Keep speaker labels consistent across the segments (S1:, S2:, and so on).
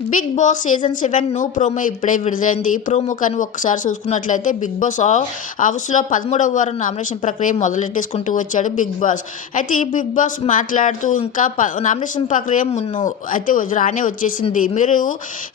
S1: Bigg Boss season seven new promo ఇప్పుడే విడుదలైంది. ఈ ప్రోమో కానీ ఒక్కసారి చూసుకున్నట్లయితే బిగ్ బాస్ హౌస్లో పదమూడవ వారం నామినేషన్ ప్రక్రియ మొదలెట్టేసుకుంటూ వచ్చాడు బిగ్ బాస్ అయితే ఈ బిగ్ బాస్ మాట్లాడుతూ ఇంకా ప నామినేషన్ ప్రక్రియ మున్ను అయితే రానే వచ్చేసింది. మీరు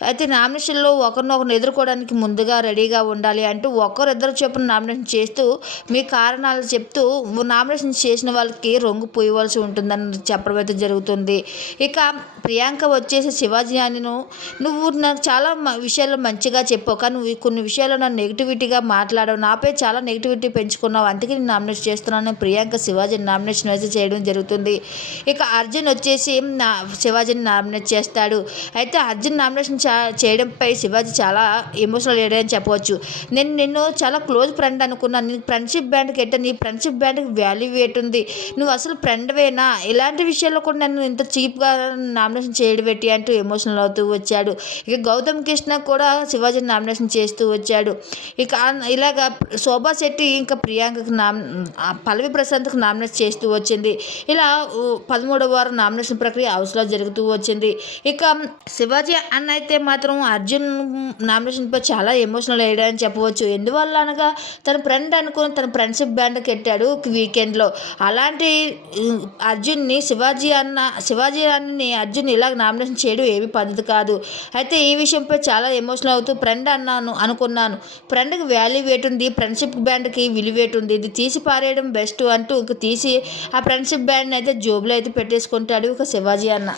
S1: అయితే నామినేషన్లో ఒకరినొకరిని ఎదుర్కోవడానికి ముందుగా రెడీగా ఉండాలి అంటూ ఒకరిద్దరు చొప్పున నామినేషన్ చేస్తూ మీ కారణాలు చెప్తూ నామినేషన్ చేసిన వాళ్ళకి రొంగు పోయవలసి ఉంటుందని చెప్పడం అయితే జరుగుతుంది. ఇక ప్రియాంక వచ్చేసి శివాజీ అనిను నువ్వు నాకు చాలా మ- విషయాల్లో మంచిగా చెప్పావు. కానీ నువ్వు కొన్ని విషయాల్లో నన్ను నెగిటివిటీగా మాట్లాడావు. నాపై చాలా నెగిటివిటీ పెంచుకున్నావు. అందుకే నేను నామినేట్ చేస్తున్నాను. ప్రియాంక శివాజీని నామినేషన్ అయితే చేయడం జరుగుతుంది. ఇక అర్జున్ వచ్చేసి నా శివాజీని నామినేట్ చేస్తాడు. అయితే అర్జున్ నామినేషన్ చా చేయడంపై శివాజీ చాలా ఎమోషనల్ అని చెప్పవచ్చు. నేను నిన్ను చాలా క్లోజ్ ఫ్రెండ్ అనుకున్నాను నీ ఫ్రెండ్షిప్ బ్యాండ్కి ఎట్ట నీ ఫ్రెండ్షిప్ బ్యాండ్కి వాల్యూ ఉంది నువ్వు అసలు ఫ్రెండ్వేనా? ఇలాంటి విషయాల్లో కూడా నన్ను ఇంత చీప్గా నామినేషన్ చేయడం పెట్టి అంటూ ఎమోషనల్ అవుతూ వచ్చాడు. ఇక గౌతమ్ కృష్ణ కూడా శివాజీని నామినేషన్ చేస్తూ వచ్చాడు. ఇక ఇలాగా శోభా శెట్టి ఇంకా ప్రియాంకకు నామ్ పల్లవి ప్రశాంత్కి నామినేట్ చేస్తూ వచ్చింది. ఇలా పదమూడవ వారం నామినేషన్ ప్రక్రియ హౌస్లో జరుగుతూ వచ్చింది. ఇక శివాజీ అన్న అయితే మాత్రం అర్జున్ నామినేషన్పై చాలా ఎమోషనల్ అయ్యాడని చెప్పవచ్చు. ఎందువల్ల అనగా తన ఫ్రెండ్ అనుకుని తన ఫ్రెండ్షిప్ బ్యాండ్ కట్టాడు వీకెండ్లో. అలాంటి అర్జున్ని శివాజీ అన్న శివాజీ అన్నని అర్జున్ ఇలా నామినేషన్ చేయడం ఏమీ పద్ధతి కాదు. అయితే ఈ విషయంపై చాలా ఎమోషనల్ అవుతూ ఫ్రెండ్ అన్నాను అనుకున్నాను. ఫ్రెండ్కి వాల్యూ ఉంది ఫ్రెండ్షిప్ బ్యాండ్కి విలువేటు ఉంది ఇది తీసి పారేయడం బెస్ట్ అంటూ ఇంక తీసి ఆ ఫ్రెండ్షిప్ బ్యాండ్ని అయితే జోబులో అయితే పెట్టేసుకుంటాడు ఒక శివాజీ అన్న.